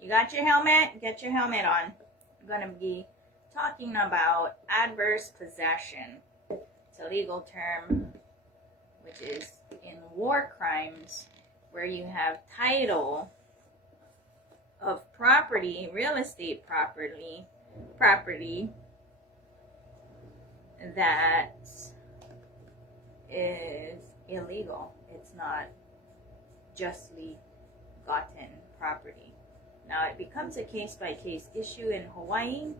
You got your helmet? Get your helmet on. I'm going to be talking about adverse possession. It's a legal term which is in war crimes where you have title of property, real estate property that is illegal. It's not justly gotten property. Now it becomes a case-by-case issue in Hawaii.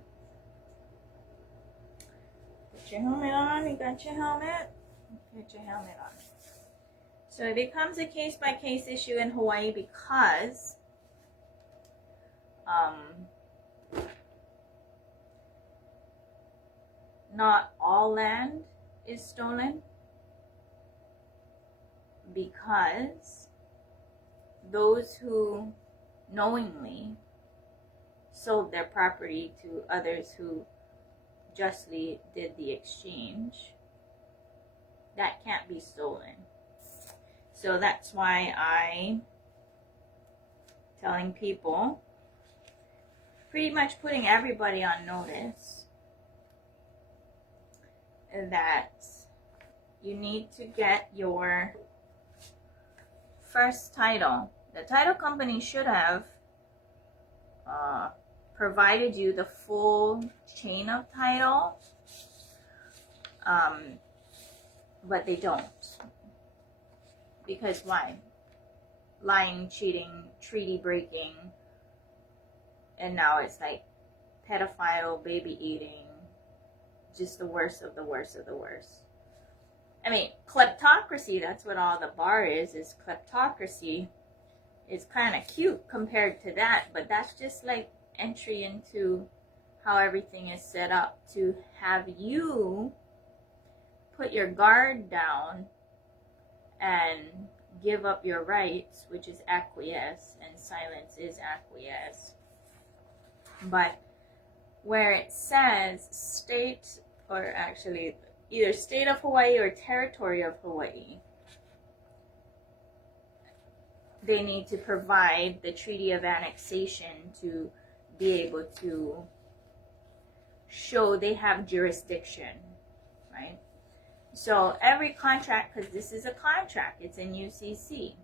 Put your helmet on. You got your helmet? Put your helmet on. So it becomes a case-by-case issue in Hawaii because not all land is stolen, because those who knowingly sold their property to others who justly did the exchange, that can't be stolen. So that's why I'm telling people, pretty much putting everybody on notice, that you need to get your first title. The title company should have provided you the full chain of title, but they don't. Because why? Lying, cheating, treaty breaking, and now it's like pedophile, baby eating, just the worst of the worst of the worst. I mean, kleptocracy, that's what all the bar is kleptocracy. It's kind of cute compared to that, but that's just like entry into how everything is set up to have you put your guard down and give up your rights, which is acquiesce, and silence is acquiesce. But where it says state, or actually either state of Hawaii or territory of Hawaii, they need to provide the treaty of annexation to be able to show they have jurisdiction, right? So every contract, because this is a contract, it's in UCC.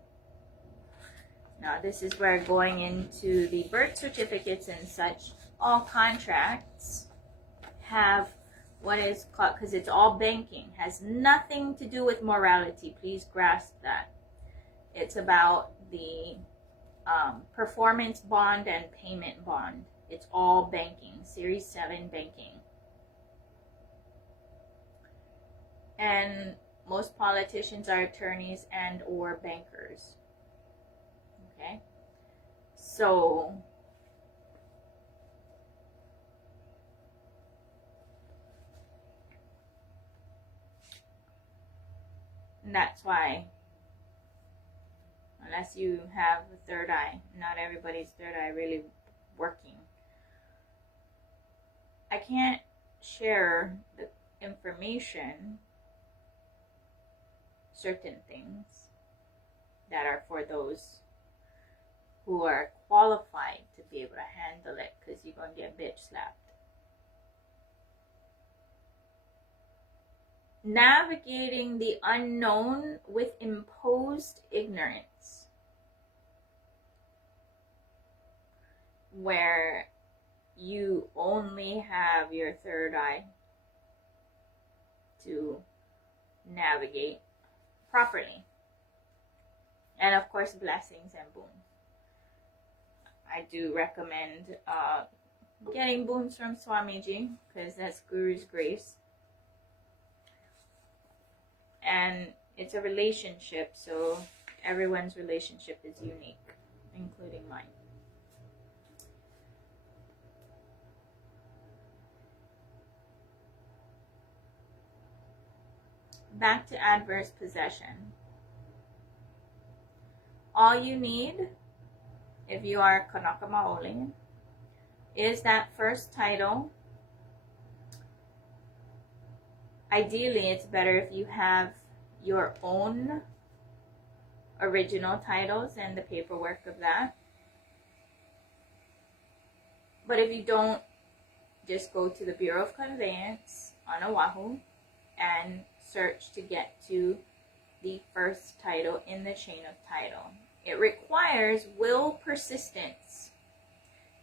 Now this is where going into the birth certificates and such, all contracts have what is called, because it's all banking, has nothing to do with morality. Please grasp that. It's about the performance bond and payment bond. It's all banking, Series 7 banking. And most politicians are attorneys and or bankers. Okay? So that's why, unless you have a third eye, not everybody's third eye really working, I can't share the information, certain things that are for those who are qualified to be able to handle it, because you're going to get bitch slapped. Navigating the unknown with imposed ignorance, where you only have your third eye to navigate properly. And of course, blessings and boons. I do recommend getting boons from Swamiji, because that's Guru's grace. And it's a relationship, so everyone's relationship is unique, including mine. Back to adverse possession. All you need, if you are Kanaka Maoli, is that first title. Ideally, it's better if you have your own original titles and the paperwork of that. But if you don't, just go to the Bureau of Conveyance on Oahu and search to get to the first title in the chain of title. It requires will persistence.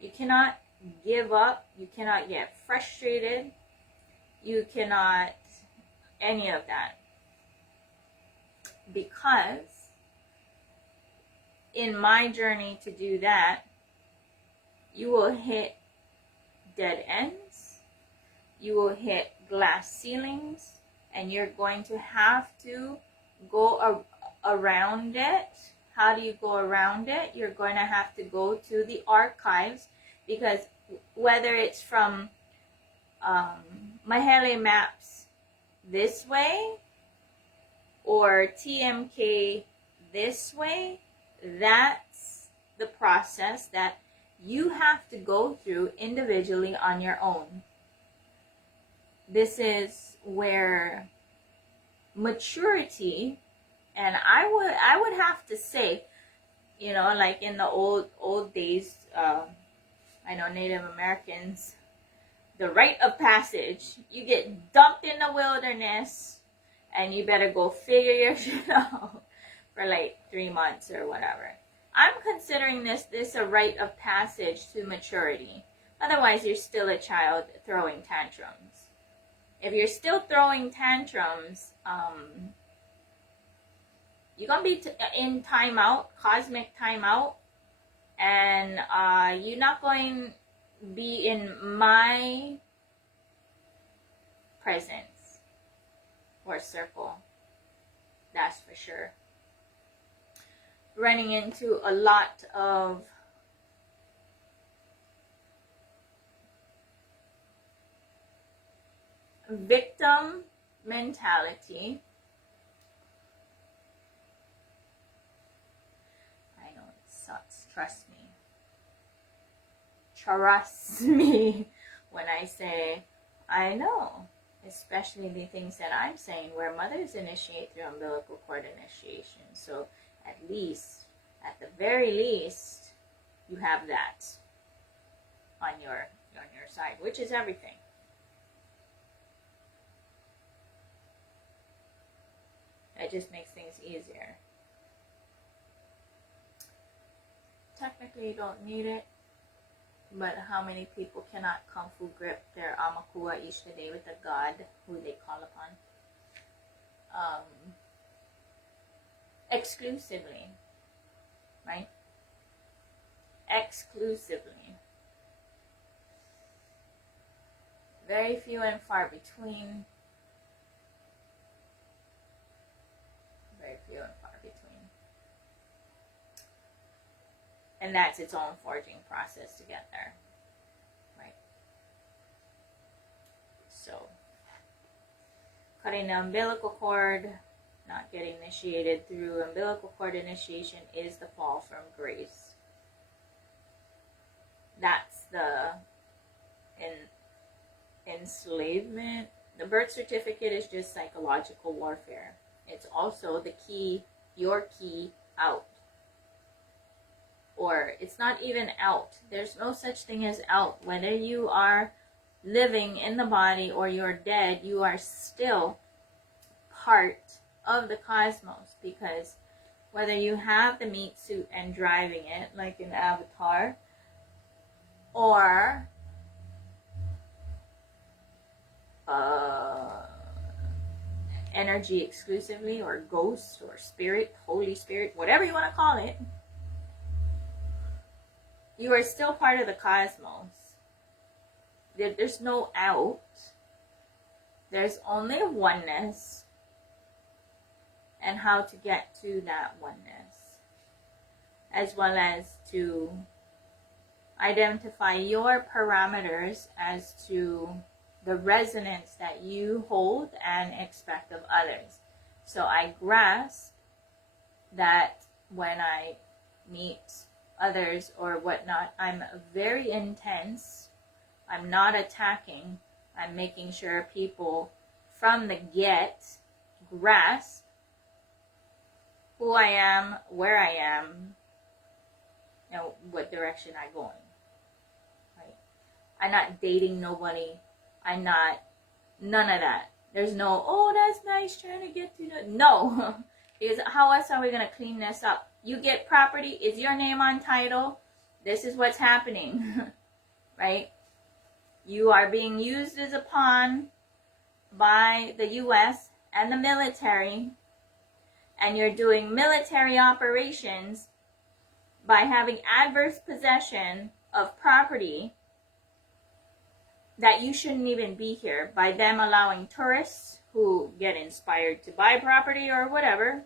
You cannot give up. You cannot get frustrated. You cannot any of that. Because in my journey to do that, you will hit dead ends, you will hit glass ceilings, and you're going to have to go around it. How do you go around it? You're going to have to go to the archives, because whether it's from Mahele Maps this way or TMK this way, that's the process that you have to go through individually on your own. This is where maturity, and I would have to say, you know, like in the old days, I know Native Americans, the rite of passage, you get dumped in the wilderness and you better go figure your shit out for like 3 months or whatever. I'm considering this a rite of passage to maturity. Otherwise, you're still a child throwing tantrums. If you're still throwing tantrums, you're going to be in timeout, cosmic timeout, and you're not going to be in my presence or circle. That's for sure. Running into a lot of victim mentality. I know it sucks, trust me. Trust me when I say I know, especially the things that I'm saying where mothers initiate through umbilical cord initiation. So at the very least, you have that on your side, which is everything. It just makes things easier. Technically, you don't need it, but how many people cannot kung fu grip their Amakua Ishtade with a god who they call upon? Exclusively, right? Exclusively. Very few and far between. Very few and far between. And that's its own forging process to get there, right? So, cutting the umbilical cord, not getting initiated through umbilical cord initiation is the fall from grace. That's the enslavement. The birth certificate is just psychological warfare. It's also the key, your key out. Or it's not even out. There's no such thing as out. Whether you are living in the body or you're dead, you are still part of the cosmos, because whether you have the meat suit and driving it like in Avatar, or energy exclusively, or ghost, or spirit, Holy Spirit, whatever you want to call it, you are still part of the cosmos. There's no out. There's only oneness, and how to get to that oneness, as well as to identify your parameters as to the resonance that you hold and expect of others. So I grasp that when I meet others or whatnot, I'm very intense. I'm not attacking. I'm making sure people from the get grasp who I am, where I am, and what direction I'm going. Right? I'm not dating nobody. I'm not, none of that. There's no, oh, that's nice, trying to get to know. No. Because how else are we going to clean this up? You get property, is your name on title? This is what's happening, right? You are being used as a pawn by the U.S. and the military, and you're doing military operations by having adverse possession of property that you shouldn't even be here, by them allowing tourists who get inspired to buy property or whatever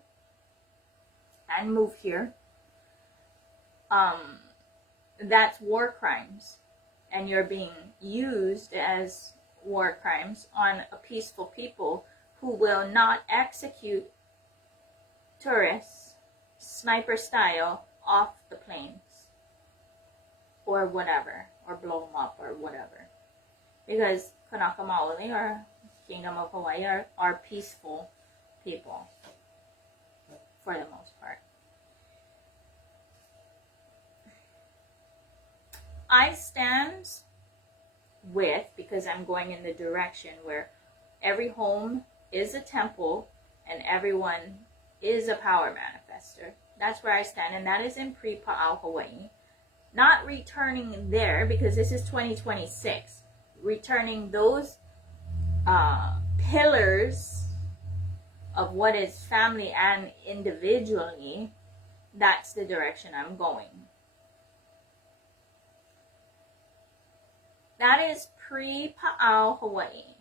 and move here. That's war crimes, and you're being used as war crimes on a peaceful people who will not execute tourists sniper style off the planes or whatever, or blow them up or whatever, because Kanaka Maoli or Kingdom of Hawaii are peaceful people for the most part. I stand with, because I'm going in the direction where every home is a temple and everyone is a power manifester. That's where I stand, and that is in pre-Pa'au Hawaii. Not returning there, because this is 2026. Returning those pillars of what is family and individually, that's the direction I'm going. That is pre-Pa'au Hawaii.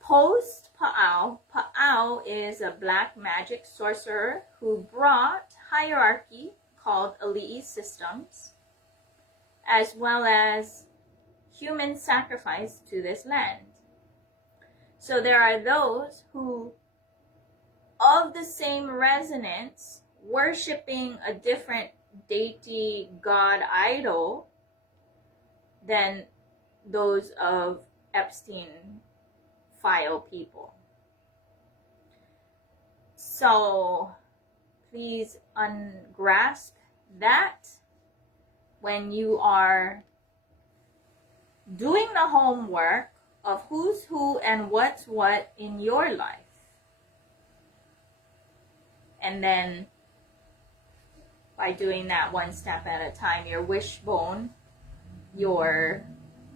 Post-Pa'au, Pa'au is a black magic sorcerer who brought hierarchy called Ali'i systems, as well as human sacrifice to this land. So there are those who, of the same resonance, worshiping a different deity, god, idol, than those of Epstein file people. So please ungrasp that when you are doing the homework of who's who and what's what in your life. And then by doing that one step at a time, your wishbone, your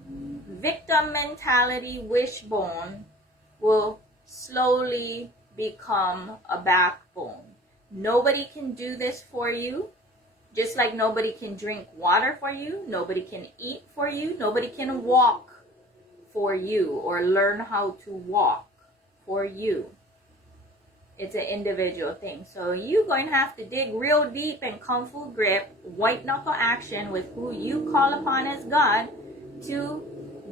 victim mentality wishbone will slowly become a backbone. Nobody can do this for you, just like nobody can drink water for you, nobody can eat for you, nobody can walk for you or learn how to walk for you. It's an individual thing. So you're going to have to dig real deep in Kung Fu grip, white knuckle action with who you call upon as God to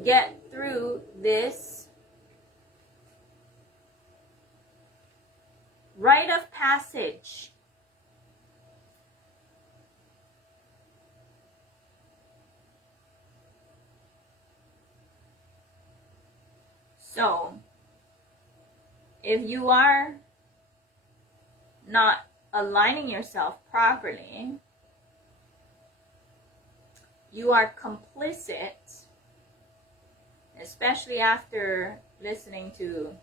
get through this rite of passage. So, if you are not aligning yourself properly, you are complicit, especially after listening to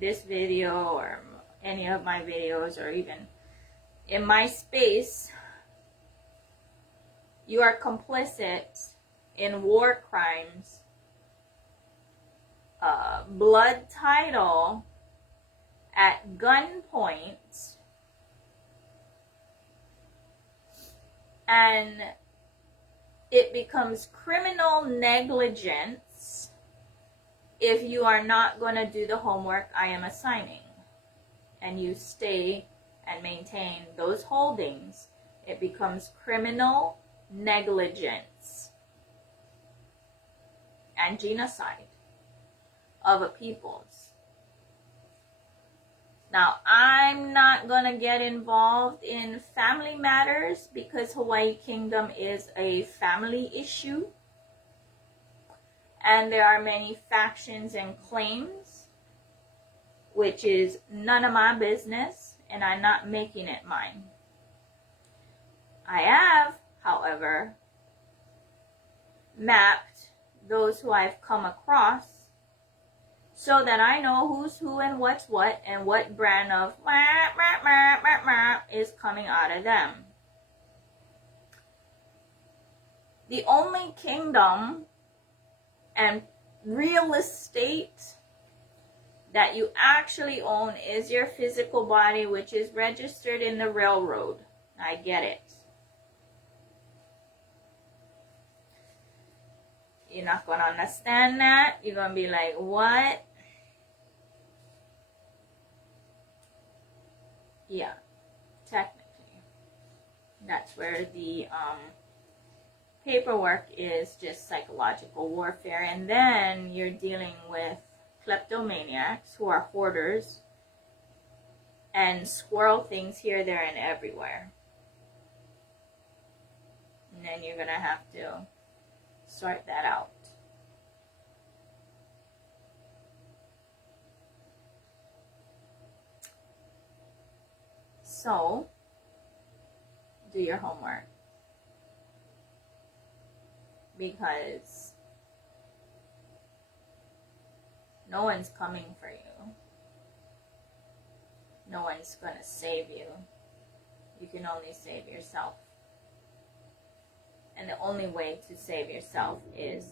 this video or any of my videos, or even in my space. You are complicit in war crimes, blood title at gunpoint, and it becomes criminal negligence if you are not going to do the homework I am assigning, and you stay and maintain those holdings. It becomes criminal negligence and genocide of a people's. Now, I'm not going to get involved in family matters because Hawaii Kingdom is a family issue. And there are many factions and claims, which is none of my business, and I'm not making it mine. I have, however, mapped those who I've come across so that I know who's who and what's what and what brand of is coming out of them. The only kingdom and real estate that you actually own is your physical body, which is registered in the railroad. I get it. You're not going to understand that. You're going to be like, what? Yeah, technically. That's where the paperwork is just psychological warfare. And then you're dealing with kleptomaniacs who are hoarders and squirrel things here, there, and everywhere. And then you're going to have to sort that out. So, do your homework. Because no one's coming for you. No one's going to save you. You can only save yourself. And the only way to save yourself is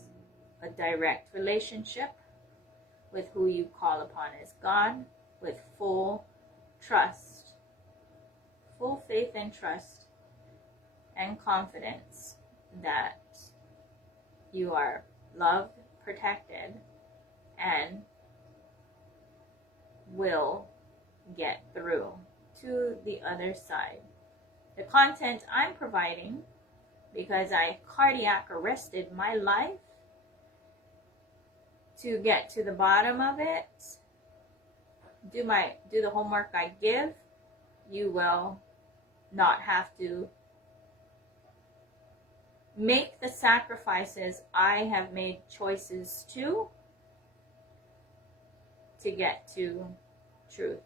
a direct relationship with who you call upon as God, with full trust, full faith and trust and confidence that you are loved, protected, and will get through to the other side. The content I'm providing, because I cardiac arrested my life to get to the bottom of it, do the homework I give, you will not have to make the sacrifices I have made choices to get to truth.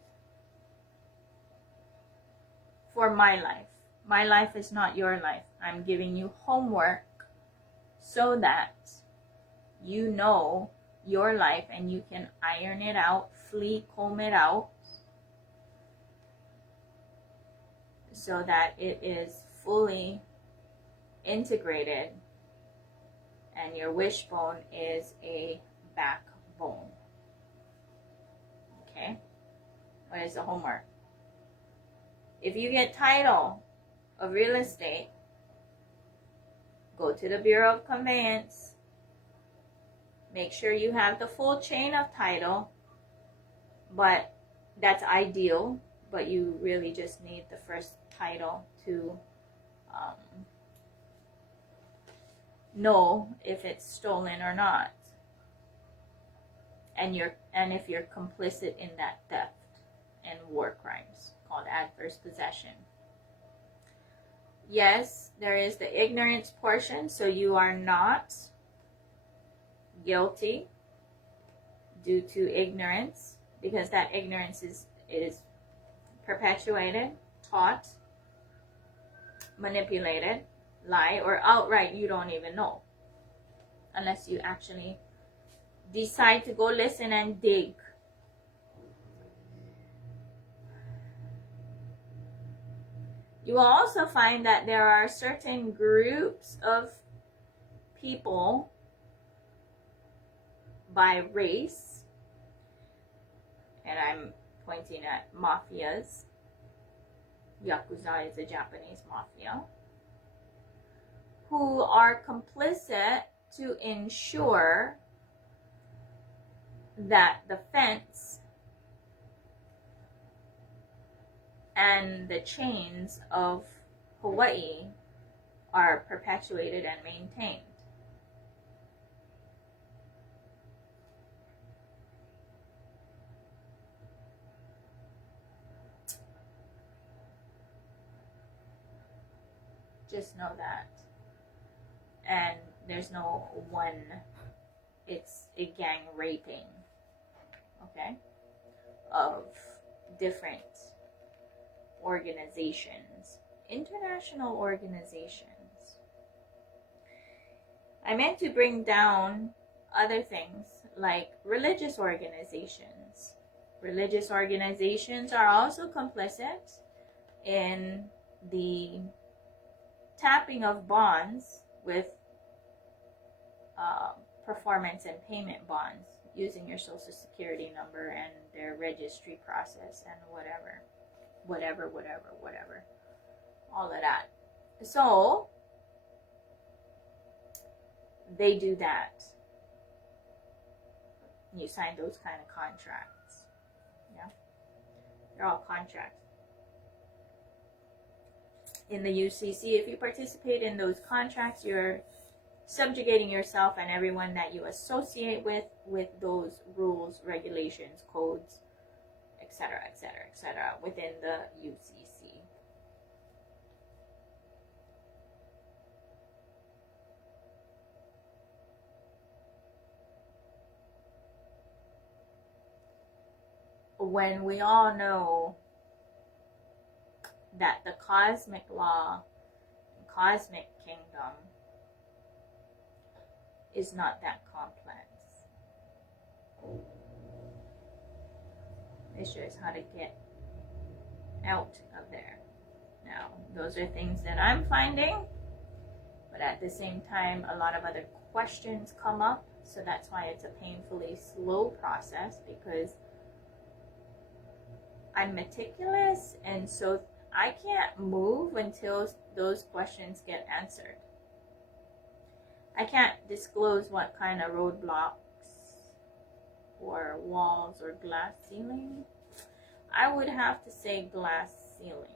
For my life. My life is not your life. I'm giving you homework so that you know your life and you can iron it out, comb it out, so that it is fully integrated and your wishbone is a backbone. Okay? What is the homework? If you get title of real estate, go to the Bureau of Conveyance. Make sure you have the full chain of title, but that's ideal, but you really just need the first title to know if it's stolen or not, and if you're complicit in that theft and war crimes called adverse possession. Yes, there is the ignorance portion, so you are not guilty due to ignorance, because that ignorance is perpetuated, taught, manipulated, lie, or outright you don't even know, unless you actually decide to go listen and dig. You will also find that there are certain groups of people by race, and I'm pointing at mafias. Yakuza is a Japanese mafia, who are complicit to ensure that the fence and the chains of Hawaii are perpetuated and maintained. Just know that. And there's no one, it's a gang raping, okay, of different organizations, international organizations. I meant to bring down other things like religious organizations. Religious organizations are also complicit in the tapping of bonds with performance and payment bonds using your social security number and their registry process and whatever, all of that. So they do that. You sign those kind of contracts. Yeah, they're all contracts. In the UCC, if you participate in those contracts, you're subjugating yourself and everyone that you associate with those rules, regulations, codes, etc., within the UCC. When we all know that the cosmic law, cosmic kingdom, is not that complex. It shows how to get out of there. Now, those are things that I'm finding, but at the same time, a lot of other questions come up, so that's why it's a painfully slow process, because I'm meticulous, and so I can't move until those questions get answered. I can't disclose what kind of roadblocks or walls or glass ceiling. I would have to say glass ceiling.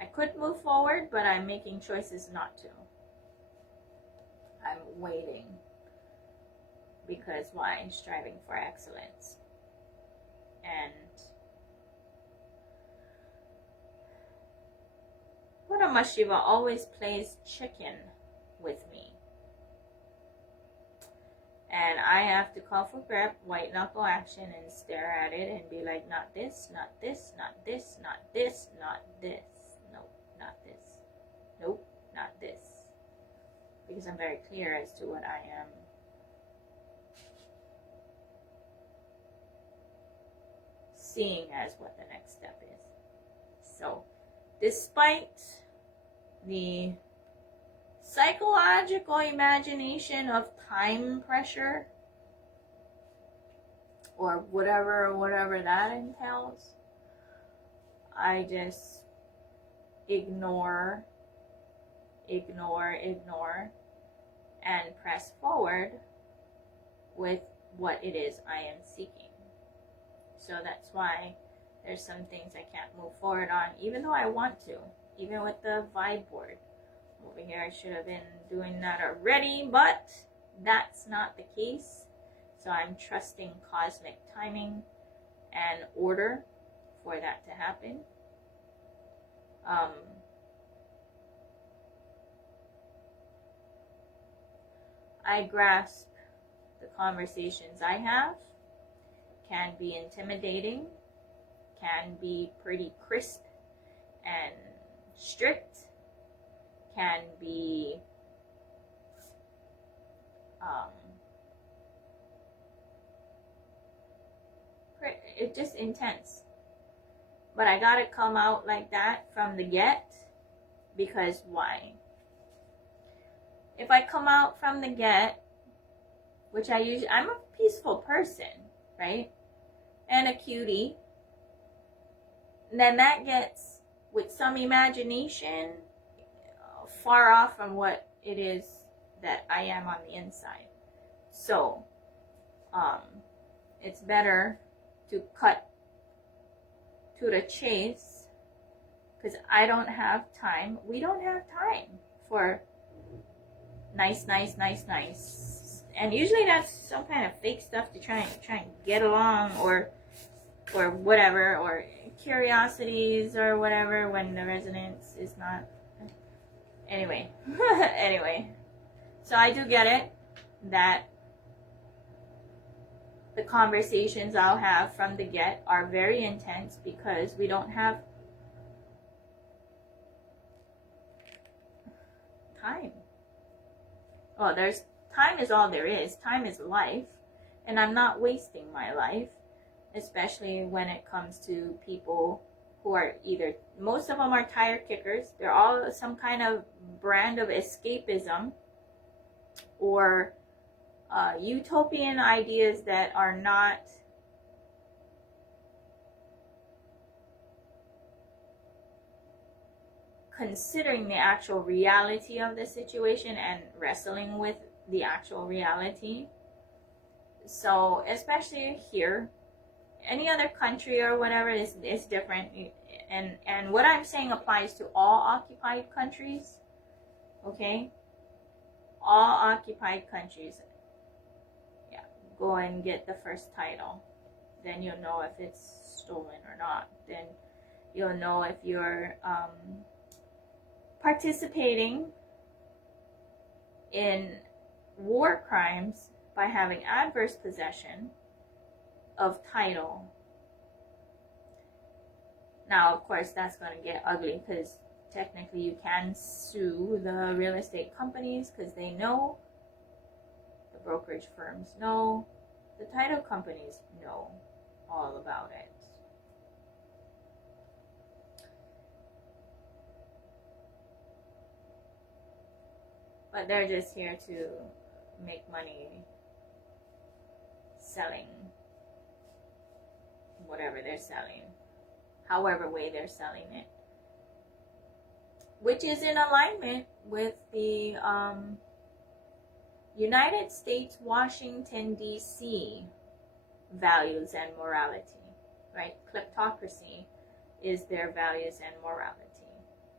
I could move forward, but I'm making choices not to. I'm waiting. Because why? Striving for excellence. And Buddha Shiva always plays chicken with me. And I have to call for grip, white knuckle action, and stare at it and be like, not this, not this, not this, not this, not this. Nope, not this. Nope, not this. Because I'm very clear as to what I am seeing as what the next step is. So, despite the psychological imagination of time pressure, or whatever that entails, I just ignore, and press forward with what it is I am seeking. So that's why there's some things I can't move forward on, even though I want to. Even with the vibe board. Over here, I should have been doing that already, but that's not the case. So I'm trusting cosmic timing and order for that to happen. I grasp the conversations I have can be intimidating, can be pretty crisp and strict, can be it's just intense. But I gotta come out like that from the get, because why? If I come out from the get, which I'm a peaceful person, right? And a cutie, then that gets, with some imagination, far off from what it is that I am on the inside. So, it's better to cut to the chase, because I don't have time. We don't have time for nice. And usually that's some kind of fake stuff to try and get along, or whatever, or curiosities or whatever, when the resonance is not. Anyway. So I do get it that the conversations I'll have from the get are very intense, because we don't have time. Well, time is all there is. Time is life. And I'm not wasting my life, especially when it comes to people who are either, most of them are tire kickers. They're all some kind of brand of escapism or utopian ideas that are not considering the actual reality of the situation and wrestling with the actual reality. So especially here, any other country or whatever is different, and what I'm saying applies to all occupied countries. Okay, all occupied countries. Yeah, go and get the first title, then you'll know if it's stolen or not. Then you'll know if you're participating in war crimes by having adverse possession of title. Now, of course, that's going to get ugly because technically you can sue the real estate companies because they know, the brokerage firms know, the title companies know all about it. But they're just here to make money selling whatever they're selling, however way they're selling it, which is in alignment with the United States, Washington, D.C. values and morality, right? Kleptocracy is their values and morality.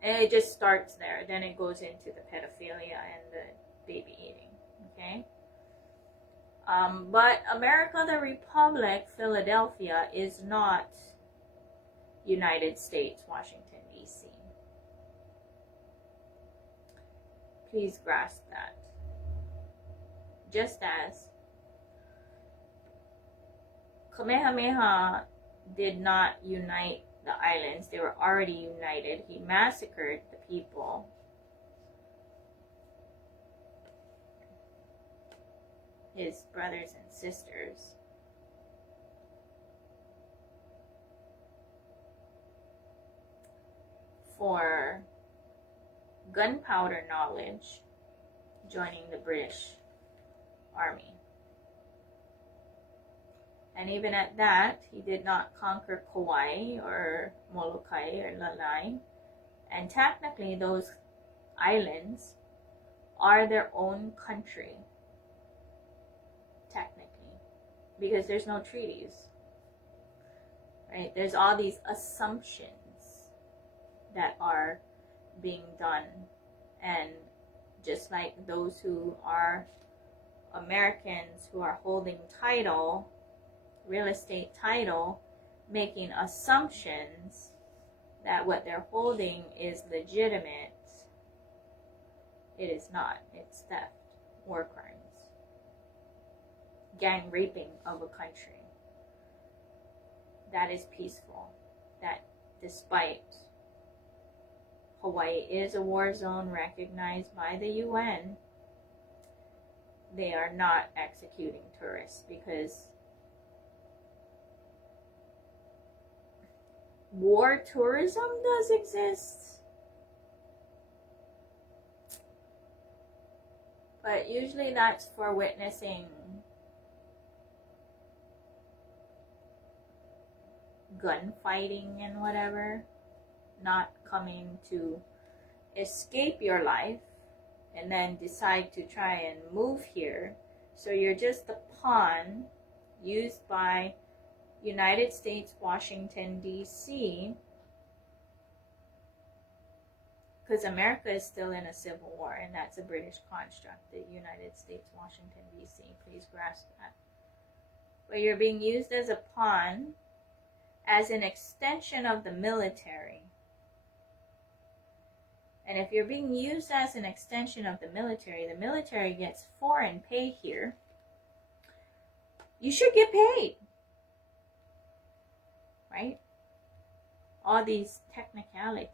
And it just starts there. Then it goes into the pedophilia and the baby eating, okay? But America, the Republic, Philadelphia, is not United States, Washington, D.C. Please grasp that. Just as Kamehameha did not unite the islands, they were already united. He massacred the people. His brothers and sisters. For gunpowder knowledge, joining the British Army. And even at that, he did not conquer Kauai or Molokai or Lanai. And technically, those islands are their own country. Technically. Because there's no treaties. Right? There's all these assumptions that are being done. And just like those who are Americans who are holding title, real estate title, making assumptions that what they're holding is legitimate. It is not. It's theft, war crimes, gang raping of a country. That is peaceful. That despite Hawaii is a war zone recognized by the UN, they are not executing tourists because war tourism does exist, but usually that's for witnessing gunfighting and whatever, not coming to escape your life and then decide to try and move here. So you're just a pawn used by United States, Washington, D.C., because America is still in a civil war, and that's a British construct, the United States, Washington, D.C. Please grasp that. But you're being used as a pawn, as an extension of the military. And if you're being used as an extension of the military gets foreign pay here. You should get paid. Right? All these technicalities.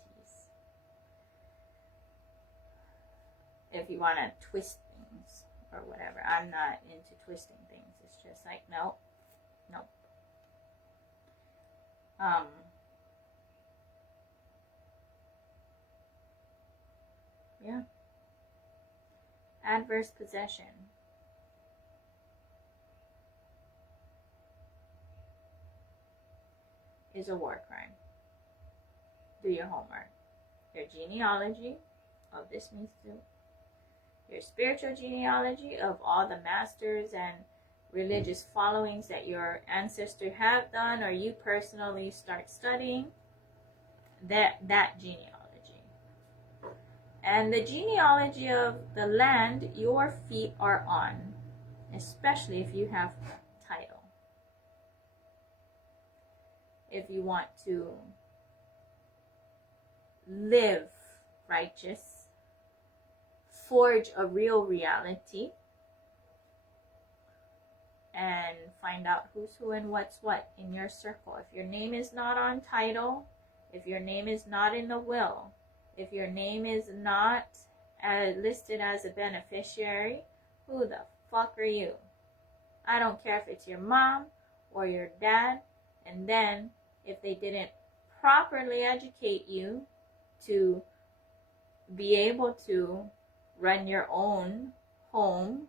if you want to twist things or whatever. I'm not into twisting things. It's just like, nope. Yeah. Adverse possession. Is a war crime. Do your homework. Your genealogy of this means to your spiritual genealogy of all the masters and religious followings that your ancestors have done, or you personally start studying that genealogy. And the genealogy of the land your feet are on, especially if you have title. If you want to live righteous, forge a real reality, and find out who's who and what's what in your circle. If your name is not on title, if your name is not in the will, if your name is not listed as a beneficiary, who the fuck are you? I don't care if it's your mom or your dad. And then if they didn't properly educate you to be able to run your own home,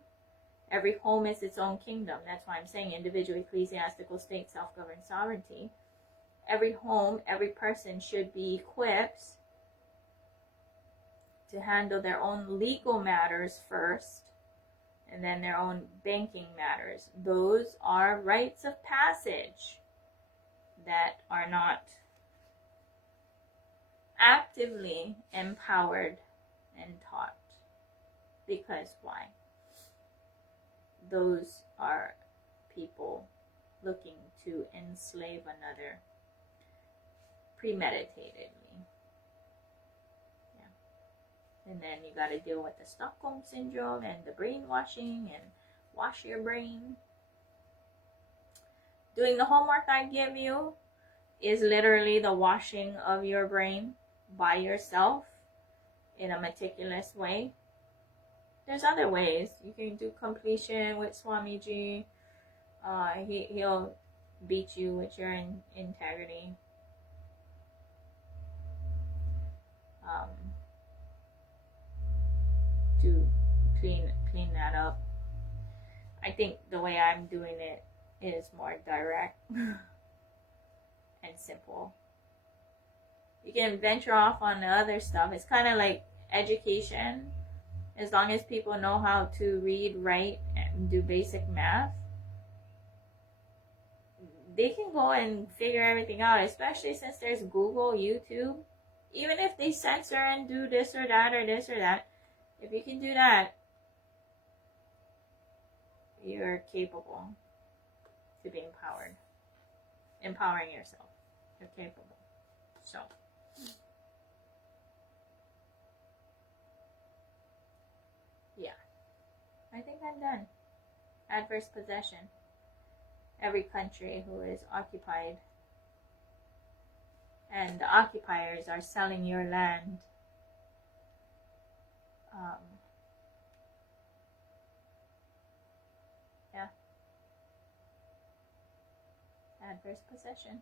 every home is its own kingdom. That's why I'm saying individual, ecclesiastical, state, self-governed sovereignty. Every home, every person should be equipped to handle their own legal matters first, and then their own banking matters. Those are rites of passage that are not actively empowered and taught. Because why? Those are people looking to enslave another premeditatedly. And then you got to deal with the Stockholm Syndrome and the brainwashing and wash your brain. Doing the homework I give you is literally the washing of your brain by yourself in a meticulous way. There's other ways. You can do completion with Swamiji. He'll beat you with your integrity. To clean that up. I think the way I'm doing it is more direct and simple. You can venture off on the other stuff. It's kind of like education. As long as people know how to read, write, and do basic math, they can go and figure everything out, especially since there's Google, YouTube. Even if they censor and do this or that or this or that, if you can do that, you're capable to be empowered. Empowering yourself. You're capable. So, yeah. I think I'm done. Adverse possession. Every country who is occupied and the occupiers are selling your land. Yeah. Adverse possession.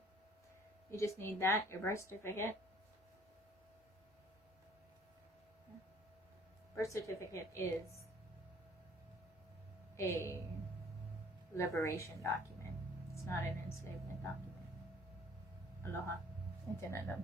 You just need that, your birth certificate. Birth certificate is a liberation document. It's not an enslavement document. Aloha. Itinadam.